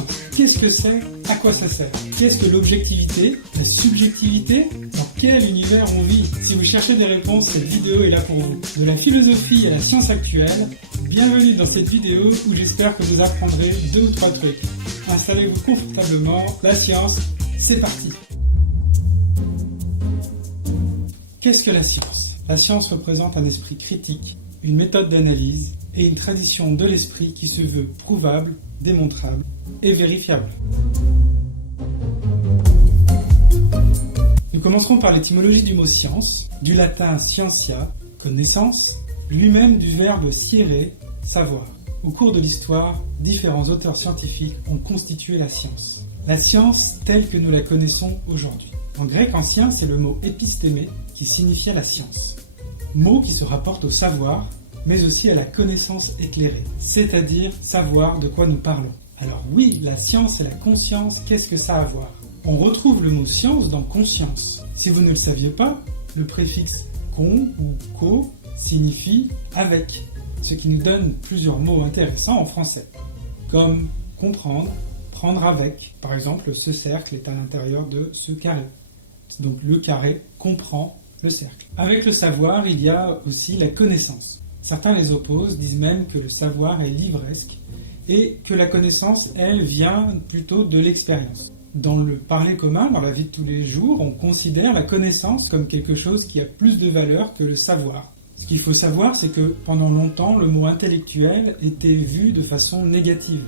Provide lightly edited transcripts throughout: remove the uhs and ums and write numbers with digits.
science. Qu'est-ce que c'est? À quoi ça sert? Qu'est-ce que l'objectivité? La subjectivité? Dans quel univers on vit? Si vous cherchez des réponses, cette vidéo est là pour vous. De la philosophie à la science actuelle, bienvenue dans cette vidéo où j'espère que vous apprendrez 2 ou 3 trucs. Installez-vous confortablement, la science, c'est parti! Qu'est-ce que la science? La science représente un esprit critique, une méthode d'analyse et une tradition de l'esprit qui se veut prouvable, démontrable et vérifiable. Nous commencerons par l'étymologie du mot science, du latin scientia, connaissance, lui-même du verbe sciere, savoir. Au cours de l'histoire, différents auteurs scientifiques ont constitué la science. La science telle que nous la connaissons aujourd'hui. En grec ancien, c'est le mot épistémé qui signifiait la science. Mot qui se rapporte au savoir, mais aussi à la connaissance éclairée, c'est-à-dire savoir de quoi nous parlons. Alors oui, la science et la conscience, qu'est-ce que ça a à voir? On retrouve le mot science dans conscience. Si vous ne le saviez pas, le préfixe con ou co signifie avec, ce qui nous donne plusieurs mots intéressants en français, comme comprendre, prendre avec. Par exemple, ce cercle est à l'intérieur de ce carré. Donc le carré comprend le cercle. Avec le savoir, il y a aussi la connaissance. Certains les opposent, disent même que le savoir est livresque et que la connaissance, elle, vient plutôt de l'expérience. Dans le parler commun, dans la vie de tous les jours, on considère la connaissance comme quelque chose qui a plus de valeur que le savoir. Ce qu'il faut savoir, c'est que pendant longtemps, le mot intellectuel était vu de façon négative.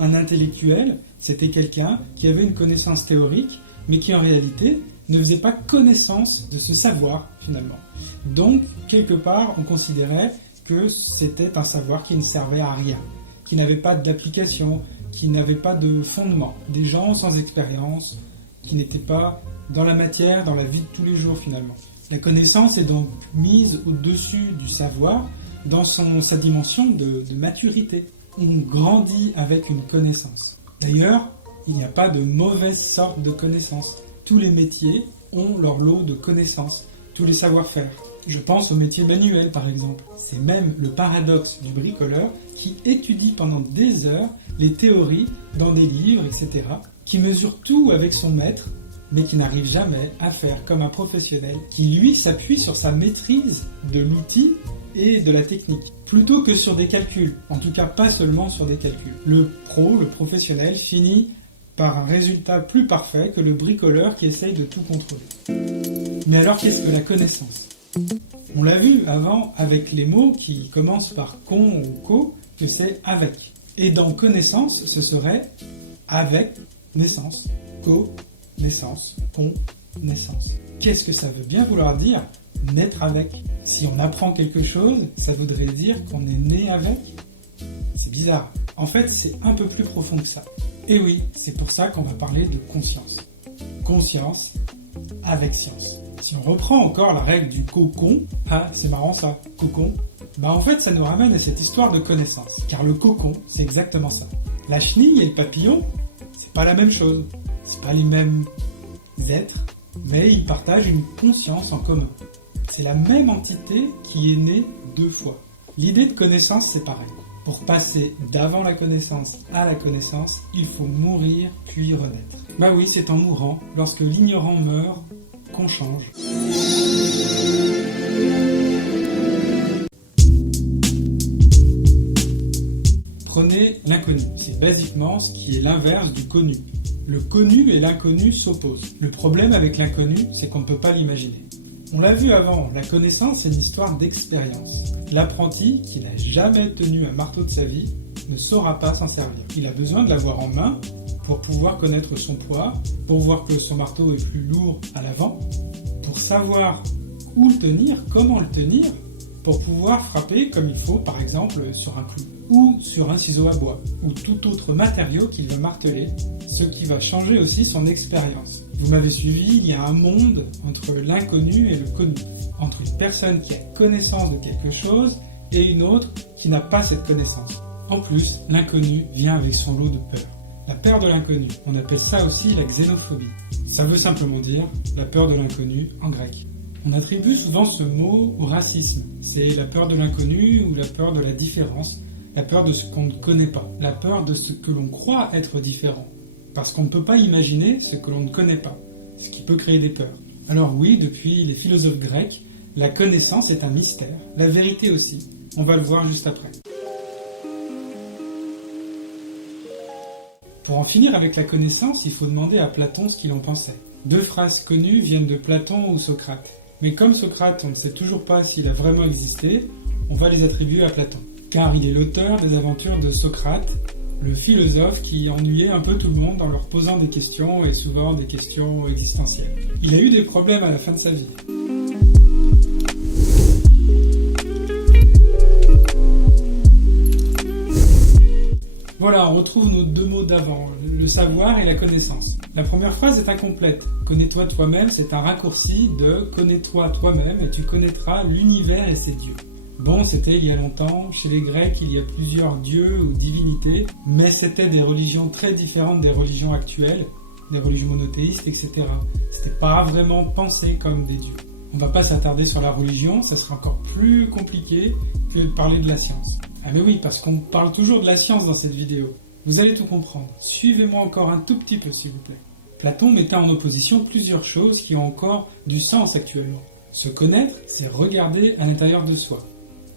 Un intellectuel, c'était quelqu'un qui avait une connaissance théorique, mais qui en réalité ne faisait pas connaissance de ce savoir, finalement. Donc, quelque part, on considérait que c'était un savoir qui ne servait à rien, qui n'avait pas d'application, qui n'avait pas de fondement. Des gens sans expérience, qui n'étaient pas dans la matière, dans la vie de tous les jours, finalement. La connaissance est donc mise au-dessus du savoir dans sa dimension de maturité. On grandit avec une connaissance. D'ailleurs, il n'y a pas de mauvaise sorte de connaissance. Tous les métiers ont leur lot de connaissances, tous les savoir-faire. Je pense au métier manuel par exemple. C'est même le paradoxe du bricoleur qui étudie pendant des heures les théories dans des livres, etc., qui mesure tout avec son maître, mais qui n'arrive jamais à faire comme un professionnel qui lui s'appuie sur sa maîtrise de l'outil et de la technique, plutôt que sur des calculs, en tout cas pas seulement sur des calculs. Le professionnel finit par un résultat plus parfait que le bricoleur qui essaye de tout contrôler. Mais alors qu'est-ce que la connaissance? On l'a vu avant avec les mots qui commencent par con ou co, que c'est avec. Et dans connaissance, ce serait avec naissance, co-naissance, con-naissance. Qu'est-ce que ça veut bien vouloir dire naître avec? Si on apprend quelque chose, ça voudrait dire qu'on est né avec? C'est bizarre. En fait, c'est un peu plus profond que ça. Et oui, c'est pour ça qu'on va parler de conscience. Conscience avec science. Si on reprend encore la règle du cocon, c'est marrant ça, cocon, en fait ça nous ramène à cette histoire de connaissance. Car le cocon, c'est exactement ça. La chenille et le papillon, c'est pas la même chose. C'est pas les mêmes êtres, mais ils partagent une conscience en commun. C'est la même entité qui est née 2 fois. L'idée de connaissance, c'est pareil. Pour passer d'avant la connaissance à la connaissance, il faut mourir puis renaître. Bah oui, c'est en mourant, lorsque l'ignorant meurt, qu'on change. Prenez l'inconnu. C'est basiquement ce qui est l'inverse du connu. Le connu et l'inconnu s'opposent. Le problème avec l'inconnu, c'est qu'on ne peut pas l'imaginer. On l'a vu avant, la connaissance, c'est une histoire d'expérience. L'apprenti, qui n'a jamais tenu un marteau de sa vie, ne saura pas s'en servir. Il a besoin de l'avoir en main pour pouvoir connaître son poids, pour voir que son marteau est plus lourd à l'avant, pour savoir où le tenir, comment le tenir, pour pouvoir frapper comme il faut, par exemple sur un clou, ou sur un ciseau à bois, ou tout autre matériau qu'il va marteler, ce qui va changer aussi son expérience. Vous m'avez suivi, il y a un monde entre l'inconnu et le connu, entre une personne qui a connaissance de quelque chose et une autre qui n'a pas cette connaissance. En plus, l'inconnu vient avec son lot de peur. La peur de l'inconnu, on appelle ça aussi la xénophobie. Ça veut simplement dire la peur de l'inconnu en grec. On attribue souvent ce mot au racisme. C'est la peur de l'inconnu ou la peur de la différence. la peur de ce qu'on ne connaît pas, la peur de ce que l'on croit être différent. Parce qu'on ne peut pas imaginer ce que l'on ne connaît pas, ce qui peut créer des peurs. Alors oui, depuis les philosophes grecs, la connaissance est un mystère, la vérité aussi. On va le voir juste après. Pour en finir avec la connaissance, il faut demander à Platon ce qu'il en pensait. 2 phrases connues viennent de Platon ou Socrate. Mais comme Socrate, on ne sait toujours pas s'il a vraiment existé, on va les attribuer à Platon. Car il est l'auteur des aventures de Socrate, le philosophe qui ennuyait un peu tout le monde en leur posant des questions, et souvent des questions existentielles. Il a eu des problèmes à la fin de sa vie. Voilà, on retrouve nos 2 mots d'avant, le savoir et la connaissance. La première phrase est incomplète. Connais-toi toi-même, c'est un raccourci de connais-toi toi-même et tu connaîtras l'univers et ses dieux. Bon, c'était il y a longtemps, chez les Grecs il y a plusieurs dieux ou divinités, mais c'était des religions très différentes des religions actuelles, des religions monothéistes, etc. C'était pas vraiment pensé comme des dieux. On va pas s'attarder sur la religion, ça serait encore plus compliqué que de parler de la science. Ah mais oui, parce qu'on parle toujours de la science dans cette vidéo. Vous allez tout comprendre. Suivez-moi encore un tout petit peu, s'il vous plaît. Platon mettait en opposition plusieurs choses qui ont encore du sens actuellement. Se connaître, c'est regarder à l'intérieur de soi.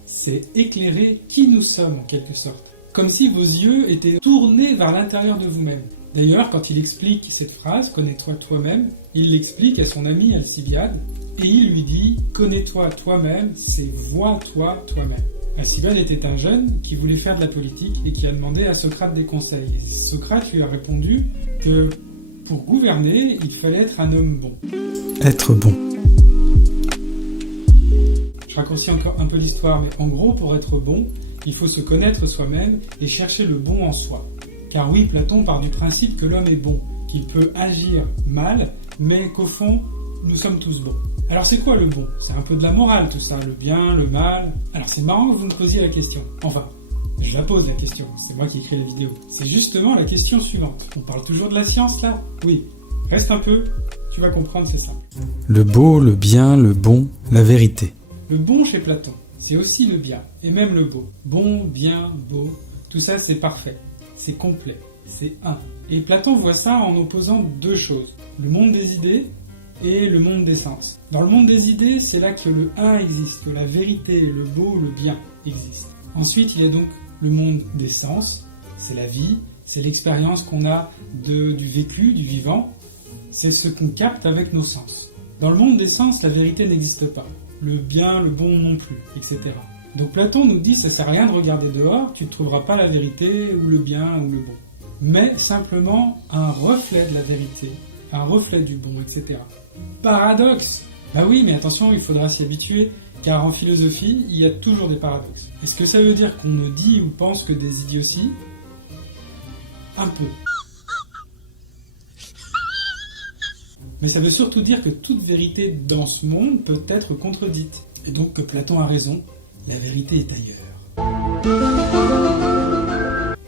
C'est éclairer qui nous sommes, en quelque sorte. Comme si vos yeux étaient tournés vers l'intérieur de vous-même. D'ailleurs, quand il explique cette phrase, « Connais-toi toi-même », il l'explique à son ami Alcibiade, et il lui dit « Connais-toi toi-même, c'est vois-toi toi-même ». Alcibiade était un jeune qui voulait faire de la politique et qui a demandé à Socrate des conseils. Et Socrate lui a répondu que pour gouverner, il fallait être un homme bon. Être bon. Je raccourcis encore un peu l'histoire, mais en gros, pour être bon, il faut se connaître soi-même et chercher le bon en soi. Car oui, Platon part du principe que l'homme est bon, qu'il peut agir mal, mais qu'au fond, nous sommes tous bons. Alors c'est quoi le bon? C'est un peu de la morale tout ça, le bien, le mal. Alors c'est marrant que vous me posiez la question. Enfin, je la pose la question, c'est moi qui écris la vidéo. C'est justement la question suivante. On parle toujours de la science là? Oui. Reste un peu, tu vas comprendre, c'est ça. Le beau, le bien, le bon, la vérité. Le bon chez Platon, c'est aussi le bien, et même le beau. Bon, bien, beau, tout ça c'est parfait, c'est complet, c'est un. Et Platon voit ça en opposant 2 choses. Le monde des idées et le monde des sens. Dans le monde des idées, c'est là que le un existe, que la vérité, le beau, le bien existent. Ensuite, il y a donc le monde des sens, c'est la vie, c'est l'expérience qu'on a du vécu, du vivant, c'est ce qu'on capte avec nos sens. Dans le monde des sens, la vérité n'existe pas, le bien, le bon non plus, etc. Donc Platon nous dit, ça sert à rien de regarder dehors, tu ne trouveras pas la vérité, ou le bien, ou le bon. Mais simplement un reflet de la vérité, un reflet du bon, etc. Paradoxe! Bah oui, mais attention, il faudra s'y habituer, car en philosophie, il y a toujours des paradoxes. Est-ce que ça veut dire qu'on ne dit ou pense que des idioties? Un peu. Mais ça veut surtout dire que toute vérité dans ce monde peut être contredite. Et donc que Platon a raison, la vérité est ailleurs.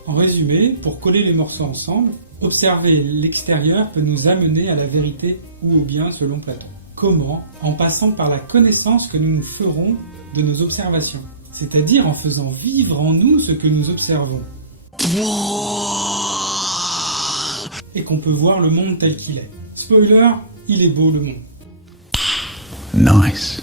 En résumé, pour coller les morceaux ensemble, observer l'extérieur peut nous amener à la vérité ou au bien selon Platon. Comment? En passant par la connaissance que nous nous ferons de nos observations. C'est-à-dire en faisant vivre en nous ce que nous observons. Et qu'on peut voir le monde tel qu'il est. Spoiler, il est beau le monde. Nice.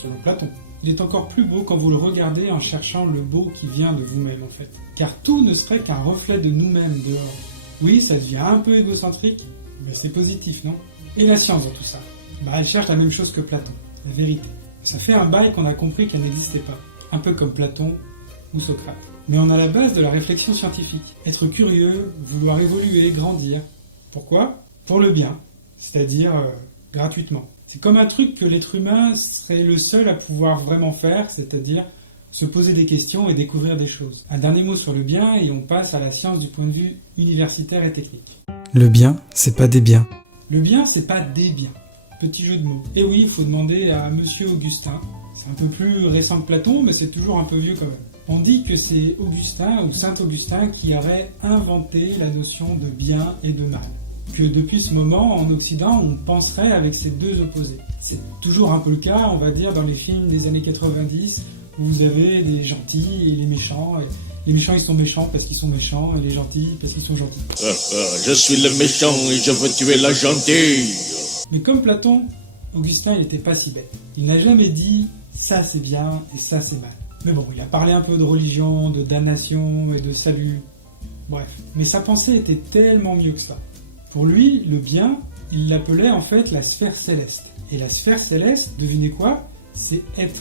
Selon Platon. Il est encore plus beau quand vous le regardez en cherchant le beau qui vient de vous-même en fait. Car tout ne serait qu'un reflet de nous-mêmes dehors. Oui, ça devient un peu égocentrique, mais c'est positif, non? Et la science dans tout ça? Bah elle cherche la même chose que Platon, la vérité. Ça fait un bail qu'on a compris qu'elle n'existait pas. Un peu comme Platon ou Socrate. Mais on a la base de la réflexion scientifique. Être curieux, vouloir évoluer, grandir. Pourquoi? Pour le bien, c'est-à-dire gratuitement. C'est comme un truc que l'être humain serait le seul à pouvoir vraiment faire, c'est-à-dire se poser des questions et découvrir des choses. Un dernier mot sur le bien et on passe à la science du point de vue universitaire et technique. Le bien, c'est pas des biens. Le bien, c'est pas des biens. Petit jeu de mots. Et oui, il faut demander à Monsieur Augustin. C'est un peu plus récent que Platon, mais c'est toujours un peu vieux quand même. On dit que c'est Augustin ou Saint Augustin qui aurait inventé la notion de bien et de mal. Que depuis ce moment, en Occident, on penserait avec ces 2 opposés. C'est toujours un peu le cas, on va dire, dans les films des années 90, Vous avez des gentils et les méchants. Et les méchants, ils sont méchants parce qu'ils sont méchants, et les gentils parce qu'ils sont gentils. Je suis le méchant et je veux tuer la gentille. Mais comme Platon, Augustin, il n'était pas si bête. Il n'a jamais dit « ça c'est bien et ça c'est mal ». Mais bon, il a parlé un peu de religion, de damnation et de salut. Bref, mais sa pensée était tellement mieux que ça. Pour lui, le bien, il l'appelait en fait la sphère céleste. Et la sphère céleste, devinez quoi? C'est être.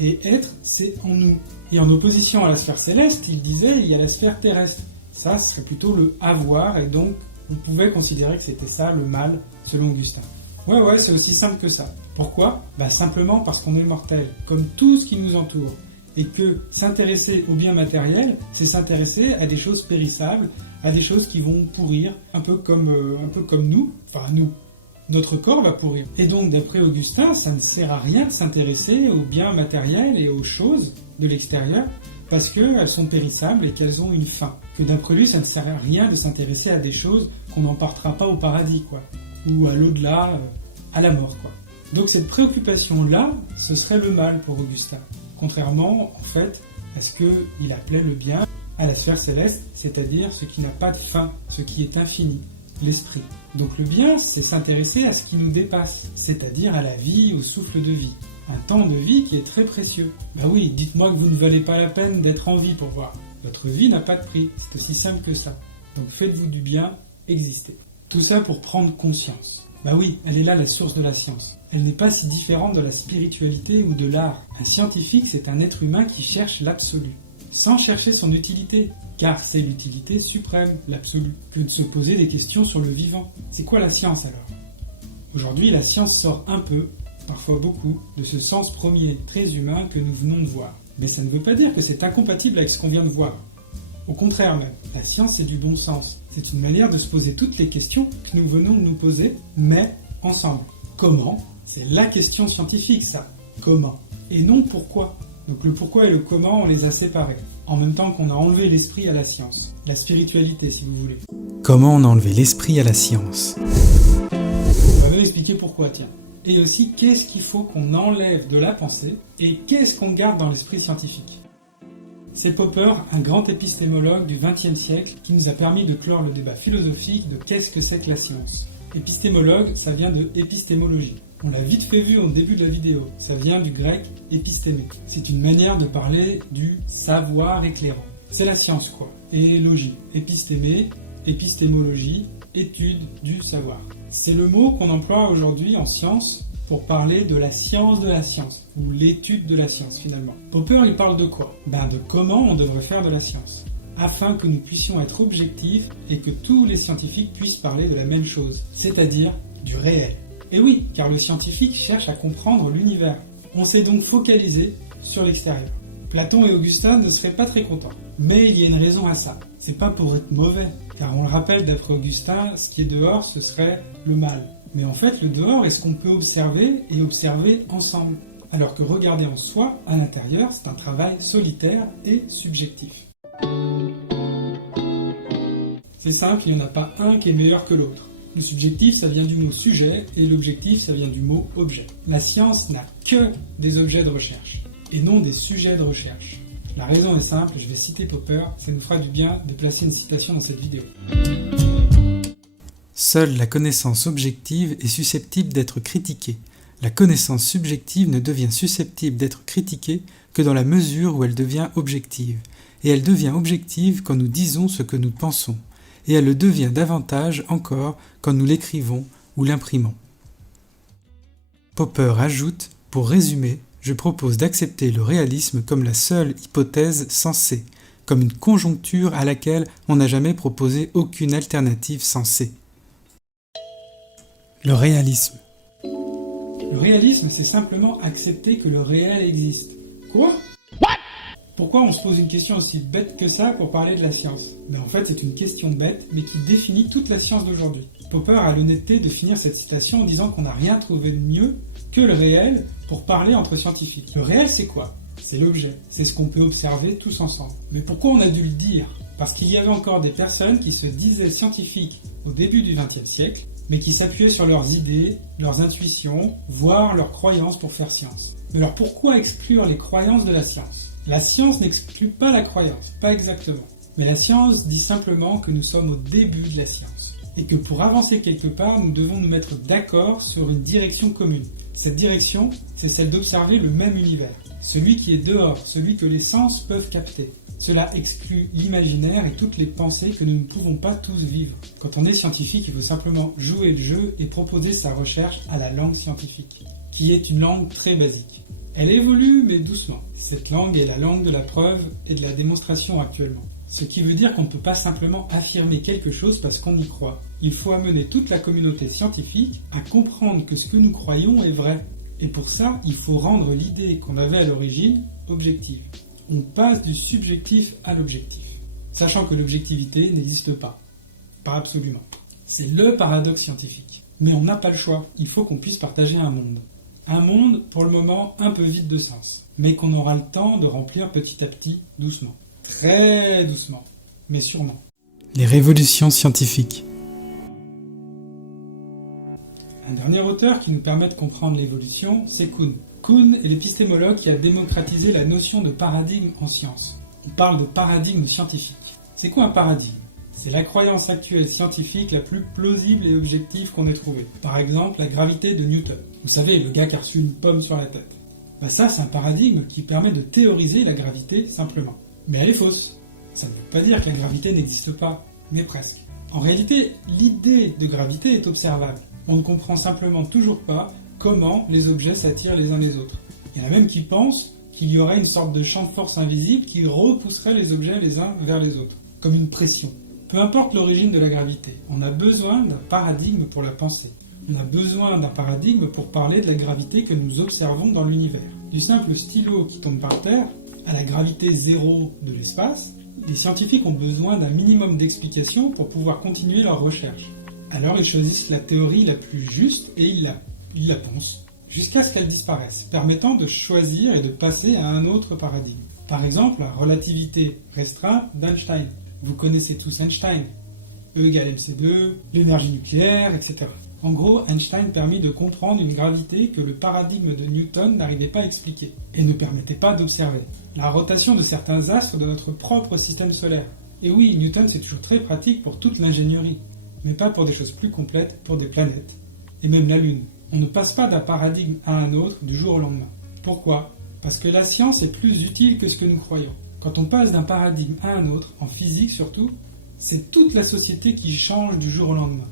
Et être, c'est en nous. Et en opposition à la sphère céleste, il disait il y a la sphère terrestre. Ça, ce serait plutôt le avoir, et donc on pouvait considérer que c'était ça le mal, selon Augustin. Ouais, c'est aussi simple que ça. Pourquoi? Simplement parce qu'on est mortel, comme tout ce qui nous entoure. Et que s'intéresser aux biens matériels, c'est s'intéresser à des choses périssables, à des choses qui vont pourrir, un peu comme nous, enfin nous. Notre corps va pourrir. Et donc, d'après Augustin, ça ne sert à rien de s'intéresser aux biens matériels et aux choses de l'extérieur, parce qu'elles sont périssables et qu'elles ont une fin. Que d'après lui, ça ne sert à rien de s'intéresser à des choses qu'on n'emportera pas au paradis, quoi. Ou à l'au-delà, à la mort, quoi. Donc cette préoccupation-là, ce serait le mal pour Augustin. Contrairement, en fait, à ce qu'il appelait le bien à la sphère céleste, c'est-à-dire ce qui n'a pas de fin, ce qui est infini, l'esprit. Donc le bien, c'est s'intéresser à ce qui nous dépasse, c'est-à-dire à la vie, au souffle de vie. Un temps de vie qui est très précieux. Oui, dites-moi que vous ne valez pas la peine d'être en vie pour voir. Votre vie n'a pas de prix, c'est aussi simple que ça. Donc faites-vous du bien, existez. Tout ça pour prendre conscience. Oui, elle est là la source de la science. Elle n'est pas si différente de la spiritualité ou de l'art. Un scientifique, c'est un être humain qui cherche l'absolu, sans chercher son utilité, car c'est l'utilité suprême, l'absolu, que de se poser des questions sur le vivant. C'est quoi la science alors? Aujourd'hui, la science sort un peu, parfois beaucoup, de ce sens premier, très humain que nous venons de voir. Mais ça ne veut pas dire que c'est incompatible avec ce qu'on vient de voir. Au contraire même, la science c'est du bon sens. C'est une manière de se poser toutes les questions que nous venons de nous poser, mais ensemble. Comment? C'est la question scientifique, ça. Comment? Et non pourquoi. Donc le pourquoi et le comment, on les a séparés. En même temps qu'on a enlevé l'esprit à la science. La spiritualité, si vous voulez. Comment on a enlevé l'esprit à la science? On va même expliquer pourquoi, tiens. Et aussi, qu'est-ce qu'il faut qu'on enlève de la pensée et qu'est-ce qu'on garde dans l'esprit scientifique. C'est Popper, un grand épistémologue du XXe siècle, qui nous a permis de clore le débat philosophique de qu'est-ce que c'est que la science. Épistémologue, ça vient de épistémologie. On l'a vite fait vu au début de la vidéo, ça vient du grec épistémé. C'est une manière de parler du savoir éclairant. C'est la science quoi, et logique. Épistémé, épistémologie, étude du savoir. C'est le mot qu'on emploie aujourd'hui en science pour parler de la science, ou l'étude de la science finalement. Popper lui parle de quoi? De comment on devrait faire de la science, afin que nous puissions être objectifs et que tous les scientifiques puissent parler de la même chose, c'est-à-dire du réel. Et oui, car le scientifique cherche à comprendre l'univers. On s'est donc focalisé sur l'extérieur. Platon et Augustin ne seraient pas très contents. Mais il y a une raison à ça. C'est pas pour être mauvais, car on le rappelle d'après Augustin, ce qui est dehors, ce serait le mal. Mais en fait, le dehors est ce qu'on peut observer et observer ensemble. Alors que regarder en soi, à l'intérieur, c'est un travail solitaire et subjectif. C'est simple, il n'y en a pas un qui est meilleur que l'autre. Le subjectif, ça vient du mot sujet, et l'objectif, ça vient du mot objet. La science n'a que des objets de recherche, et non des sujets de recherche. La raison est simple, je vais citer Popper, ça nous fera du bien de placer une citation dans cette vidéo. Seule la connaissance objective est susceptible d'être critiquée. La connaissance subjective ne devient susceptible d'être critiquée que dans la mesure où elle devient objective. Et elle devient objective quand nous disons ce que nous pensons. Et elle le devient davantage encore quand nous l'écrivons ou l'imprimons. Popper ajoute, pour résumer, je propose d'accepter le réalisme comme la seule hypothèse sensée, comme une conjoncture à laquelle on n'a jamais proposé aucune alternative sensée. Le réalisme. Le réalisme, c'est simplement accepter que le réel existe. Quoi? Pourquoi on se pose une question aussi bête que ça pour parler de la science? En fait, c'est une question bête, mais qui définit toute la science d'aujourd'hui. Popper a l'honnêteté de finir cette citation en disant qu'on n'a rien trouvé de mieux que le réel pour parler entre scientifiques. Le réel, c'est quoi? C'est l'objet. C'est ce qu'on peut observer tous ensemble. Mais pourquoi on a dû le dire? Parce qu'il y avait encore des personnes qui se disaient scientifiques au début du XXe siècle, mais qui s'appuyaient sur leurs idées, leurs intuitions, voire leurs croyances pour faire science. Mais alors pourquoi exclure les croyances de la science ? La science n'exclut pas la croyance, pas exactement. Mais la science dit simplement que nous sommes au début de la science, et que pour avancer quelque part, nous devons nous mettre d'accord sur une direction commune. Cette direction, c'est celle d'observer le même univers, celui qui est dehors, celui que les sens peuvent capter. Cela exclut l'imaginaire et toutes les pensées que nous ne pouvons pas tous vivre. Quand on est scientifique, il faut simplement jouer le jeu et proposer sa recherche à la langue scientifique, qui est une langue très basique. Elle évolue, mais doucement. Cette langue est la langue de la preuve et de la démonstration actuellement. Ce qui veut dire qu'on ne peut pas simplement affirmer quelque chose parce qu'on y croit. Il faut amener toute la communauté scientifique à comprendre que ce que nous croyons est vrai. Et pour ça, il faut rendre l'idée qu'on avait à l'origine objective. On passe du subjectif à l'objectif, sachant que l'objectivité n'existe pas. Pas absolument. C'est le paradoxe scientifique. Mais on n'a pas le choix, il faut qu'on puisse partager un monde. Un monde, pour le moment, un peu vide de sens, mais qu'on aura le temps de remplir petit à petit, doucement. Très doucement, mais sûrement. Les révolutions scientifiques. Un dernier auteur qui nous permet de comprendre l'évolution, c'est Kuhn. Kuhn est l'épistémologue qui a démocratisé la notion de paradigme en science. On parle de paradigme scientifique. C'est quoi un paradigme ? C'est la croyance actuelle scientifique la plus plausible et objective qu'on ait trouvée. Par exemple, la gravité de Newton. Vous savez, le gars qui a reçu une pomme sur la tête. Ça, c'est un paradigme qui permet de théoriser la gravité simplement. Mais elle est fausse. Ça ne veut pas dire que la gravité n'existe pas, mais presque. En réalité, l'idée de gravité est observable. On ne comprend simplement toujours pas comment les objets s'attirent les uns les autres. Il y en a même qui pensent qu'il y aurait une sorte de champ de force invisible qui repousserait les objets les uns vers les autres, comme une pression. Peu importe l'origine de la gravité, on a besoin d'un paradigme pour la pensée. On a besoin d'un paradigme pour parler de la gravité que nous observons dans l'univers. Du simple stylo qui tombe par terre à la gravité zéro de l'espace, les scientifiques ont besoin d'un minimum d'explications pour pouvoir continuer leurs recherches. Alors ils choisissent la théorie la plus juste et ils la poncent, jusqu'à ce qu'elle disparaisse, permettant de choisir et de passer à un autre paradigme. Par exemple, la relativité restreinte d'Einstein. Vous connaissez tous Einstein. E égale mc2, l'énergie nucléaire, etc. En gros, Einstein permit de comprendre une gravité que le paradigme de Newton n'arrivait pas à expliquer, et ne permettait pas d'observer. La rotation de certains astres de notre propre système solaire. Et oui, Newton c'est toujours très pratique pour toute l'ingénierie, mais pas pour des choses plus complètes, pour des planètes, et même la Lune. On ne passe pas d'un paradigme à un autre du jour au lendemain. Pourquoi ? Parce que la science est plus utile que ce que nous croyons. Quand on passe d'un paradigme à un autre, en physique surtout, c'est toute la société qui change du jour au lendemain.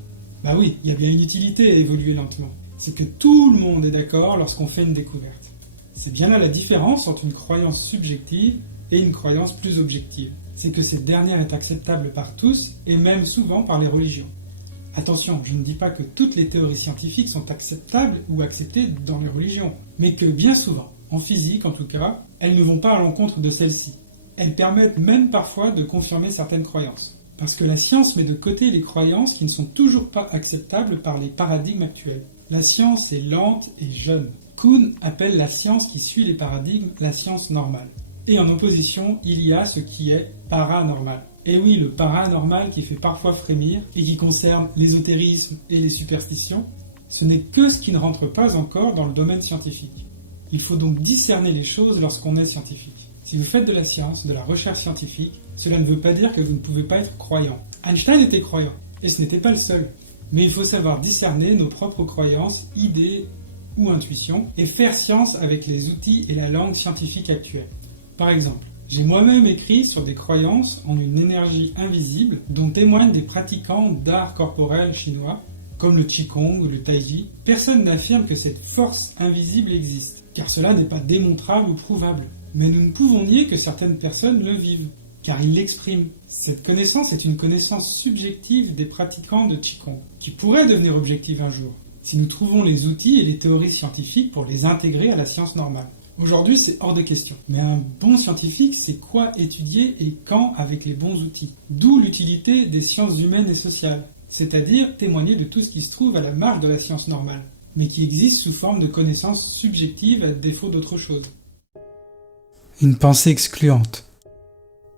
Oui, il y a bien une utilité à évoluer lentement. C'est que tout le monde est d'accord lorsqu'on fait une découverte. C'est bien là la différence entre une croyance subjective et une croyance plus objective. C'est que cette dernière est acceptable par tous et même souvent par les religions. Attention, je ne dis pas que toutes les théories scientifiques sont acceptables ou acceptées dans les religions, mais que bien souvent, en physique en tout cas, elles ne vont pas à l'encontre de celles-ci. Elles permettent même parfois de confirmer certaines croyances. Parce que la science met de côté les croyances qui ne sont toujours pas acceptables par les paradigmes actuels. La science est lente et jeune. Kuhn appelle la science qui suit les paradigmes la science normale. Et en opposition, il y a ce qui est paranormal. Et oui, le paranormal qui fait parfois frémir et qui concerne l'ésotérisme et les superstitions, ce n'est que ce qui ne rentre pas encore dans le domaine scientifique. Il faut donc discerner les choses lorsqu'on est scientifique. Si vous faites de la science, de la recherche scientifique, cela ne veut pas dire que vous ne pouvez pas être croyant. Einstein était croyant, et ce n'était pas le seul. Mais il faut savoir discerner nos propres croyances, idées ou intuitions, et faire science avec les outils et la langue scientifique actuelle. Par exemple, j'ai moi-même écrit sur des croyances en une énergie invisible dont témoignent des pratiquants d'art corporel chinois, comme le Qigong ou le Taiji. Personne n'affirme que cette force invisible existe, car cela n'est pas démontrable ou prouvable. Mais nous ne pouvons nier que certaines personnes le vivent, car ils l'expriment. Cette connaissance est une connaissance subjective des pratiquants de Qigong, qui pourrait devenir objective un jour, si nous trouvons les outils et les théories scientifiques pour les intégrer à la science normale. Aujourd'hui, c'est hors de question. Mais un bon scientifique sait quoi étudier et quand avec les bons outils. D'où l'utilité des sciences humaines et sociales, c'est-à-dire témoigner de tout ce qui se trouve à la marge de la science normale, mais qui existe sous forme de connaissances subjectives à défaut d'autre chose. Une pensée excluante.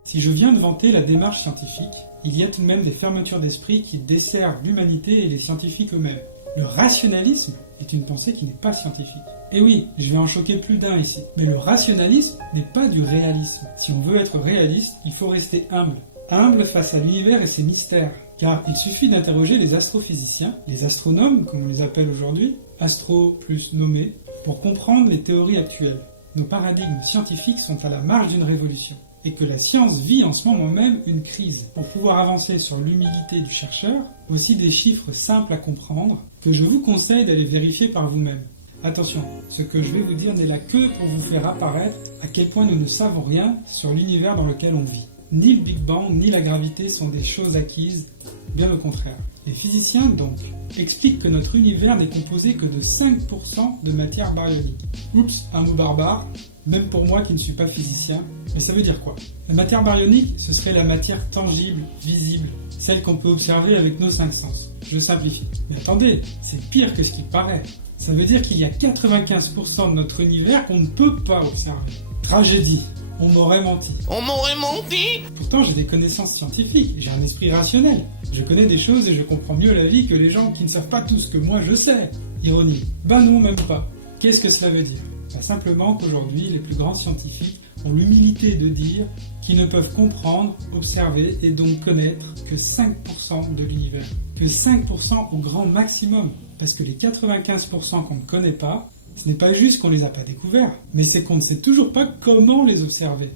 Si je viens de vanter la démarche scientifique, il y a tout de même des fermetures d'esprit qui desservent l'humanité et les scientifiques eux-mêmes. Le rationalisme est une pensée qui n'est pas scientifique. Et oui, je vais en choquer plus d'un ici. Mais le rationalisme n'est pas du réalisme. Si on veut être réaliste, il faut rester humble. Humble face à l'univers et ses mystères. Car il suffit d'interroger les astrophysiciens, les astronomes comme on les appelle aujourd'hui, astro plus nommés, pour comprendre les théories actuelles. Nos paradigmes scientifiques sont à la marge d'une révolution. Et que la science vit en ce moment même une crise. Pour pouvoir avancer sur l'humilité du chercheur, aussi des chiffres simples à comprendre, que je vous conseille d'aller vérifier par vous-même. Attention, ce que je vais vous dire n'est là que pour vous faire apparaître à quel point nous ne savons rien sur l'univers dans lequel on vit. Ni le Big Bang, ni la gravité sont des choses acquises, bien au contraire. Les physiciens, donc, expliquent que notre univers n'est composé que de 5% de matière baryonique. Oups, un mot barbare, même pour moi qui ne suis pas physicien, mais ça veut dire quoi? La matière baryonique, ce serait la matière tangible, visible, celle qu'on peut observer avec nos 5 sens. Je simplifie. Mais attendez, c'est pire que ce qui paraît. Ça veut dire qu'il y a 95% de notre univers qu'on ne peut pas observer. Tragédie. On m'aurait menti. On m'aurait menti. Pourtant, j'ai des connaissances scientifiques, j'ai un esprit rationnel. Je connais des choses et je comprends mieux la vie que les gens qui ne savent pas tout ce que moi je sais. Ironie. Ben non, même pas. Qu'est-ce que cela veut dire? Ben simplement qu'aujourd'hui, les plus grands scientifiques ont l'humilité de dire qu'ils ne peuvent comprendre, observer et donc connaître que 5% de l'univers. Que 5% au grand maximum. Parce que les 95% qu'on ne connaît pas, ce n'est pas juste qu'on les a pas découverts, mais c'est qu'on ne sait toujours pas comment les observer.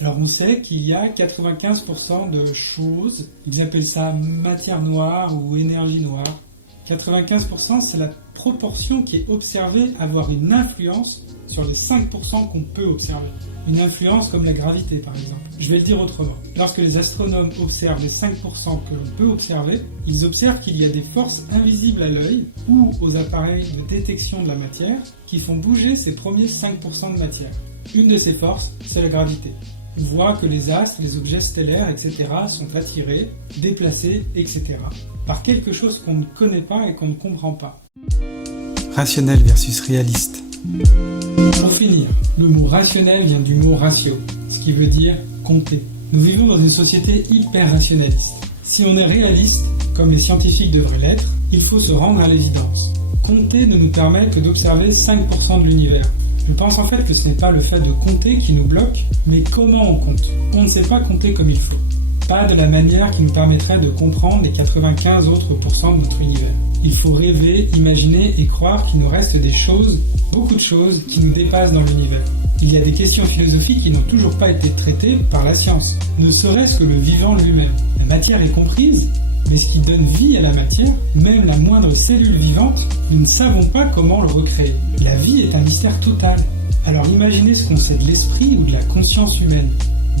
Alors on sait qu'il y a 95% de choses, ils appellent ça matière noire ou énergie noire. 95% c'est la proportion qui est observée avoir une influence sur les 5% qu'on peut observer. Une influence comme la gravité par exemple. Je vais le dire autrement. Lorsque les astronomes observent les 5% que l'on peut observer, ils observent qu'il y a des forces invisibles à l'œil ou aux appareils de détection de la matière qui font bouger ces premiers 5% de matière. Une de ces forces, c'est la gravité. On voit que les astres, les objets stellaires, etc. sont attirés, déplacés, etc. par quelque chose qu'on ne connaît pas et qu'on ne comprend pas. Rationnel versus réaliste. Pour finir, le mot rationnel vient du mot ratio, ce qui veut dire compter. Nous vivons dans une société hyper rationaliste. Si on est réaliste, comme les scientifiques devraient l'être, il faut se rendre à l'évidence. Compter ne nous permet que d'observer 5% de l'univers. Je pense en fait que ce n'est pas le fait de compter qui nous bloque, mais comment on compte. On ne sait pas compter comme il faut. Pas de la manière qui nous permettrait de comprendre les 95 autres pourcents de notre univers. Il faut rêver, imaginer et croire qu'il nous reste des choses, beaucoup de choses, qui nous dépassent dans l'univers. Il y a des questions philosophiques qui n'ont toujours pas été traitées par la science, ne serait-ce que le vivant lui-même. La matière est comprise, mais ce qui donne vie à la matière, même la moindre cellule vivante, nous ne savons pas comment le recréer. La vie est un mystère total. Alors imaginez ce qu'on sait de l'esprit ou de la conscience humaine.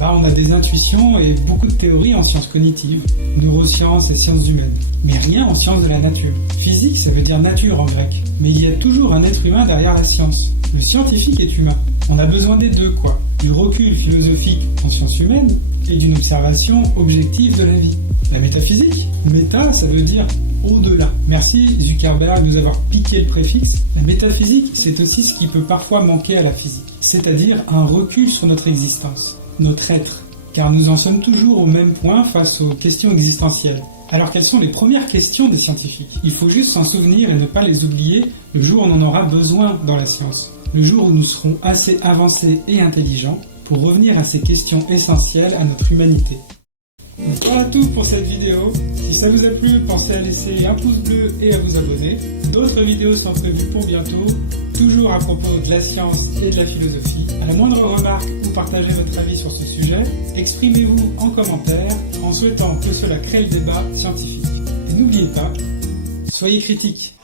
On a des intuitions et beaucoup de théories en sciences cognitives, neurosciences et sciences humaines, mais rien en sciences de la nature. Physique, ça veut dire nature en grec, mais il y a toujours un être humain derrière la science. Le scientifique est humain. On a besoin des deux, quoi. Du recul philosophique en sciences humaines et d'une observation objective de la vie. La métaphysique, méta, ça veut dire au-delà. Merci Zuckerberg de nous avoir piqué le préfixe. La métaphysique, c'est aussi ce qui peut parfois manquer à la physique, c'est-à-dire un recul sur notre existence. Notre être, car nous en sommes toujours au même point face aux questions existentielles. Alors quelles sont les premières questions des scientifiques? Il faut juste s'en souvenir et ne pas les oublier le jour où on en aura besoin dans la science. Le jour où nous serons assez avancés et intelligents pour revenir à ces questions essentielles à notre humanité. Donc voilà tout pour cette vidéo. Si ça vous a plu, pensez à laisser un pouce bleu et à vous abonner. D'autres vidéos sont prévues pour bientôt, toujours à propos de la science et de la philosophie. À la moindre remarque ou partagez votre avis sur ce sujet, exprimez-vous en commentaire en souhaitant que cela crée le débat scientifique. Et n'oubliez pas, soyez critiques.